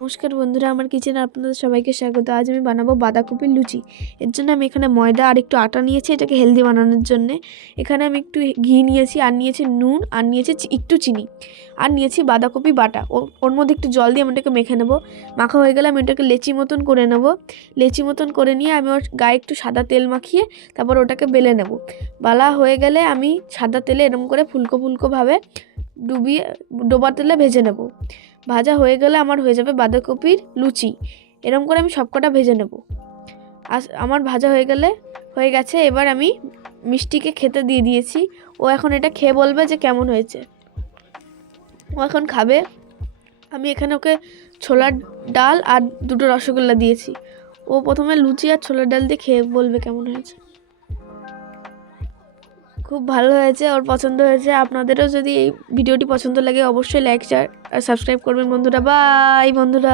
নমস্কার বন্ধুরা, আমার কিচেনে আপনাদের সবাইকে স্বাগত। আজ আমি বানাবো বাঁধাকপির লুচি। এর জন্য আমি এখানে ময়দা আর একটু আটা নিয়েছি, এটাকে হেলদি বানানোর জন্য। এখানে আমি একটু ঘি নিয়েছি, আর নিয়েছি নুন, আর নিয়েছি একটু চিনি, আর নিয়েছি বাঁধাকপি বাটা। ওর মধ্যে একটু জল দিয়ে আমি এটাকে মেখে নেবো। মাখা হয়ে গেলে আমি এটাকে লেচি মতন করে নেব। লেচি মতন করে নিয়ে আমি ওর গায়ে একটু সাদা তেল মাখিয়ে তারপর ওটাকে বেলে নেব। বালা হয়ে গেলে আমি সাদা তেলে এরকম করে ফুলকো ফুলকোভাবে ডোবা তেলে ভেজে নেব। ভাজা হয়ে গেলে আমার হয়ে যাবে বাঁধাকপির লুচি। এরকম করে আমি সবকটা ভেজে নেব। আমার ভাজা হয়ে গেছে। এবার আমি মিষ্টিকে খেতে দিয়ে দিয়েছি। ও এখন এটা খেয়ে বলবে যে কেমন হয়েছে। ও এখন খাবে। আমি এখানে ওকে ছোলার ডাল আর দুটো রসগোল্লা দিয়েছি। ও প্রথমে লুচি আর ছোলার ডাল দিয়ে খেয়ে বলবে কেমন হয়েছে। খুব ভালো হয়েছে, ওর পছন্দ হয়েছে। আপনাদেরও যদি এই ভিডিওটি পছন্দ লাগে অবশ্যই লাইক, শেয়ার আর সাবস্ক্রাইব করবেন বন্ধুরা। বাই বন্ধুরা।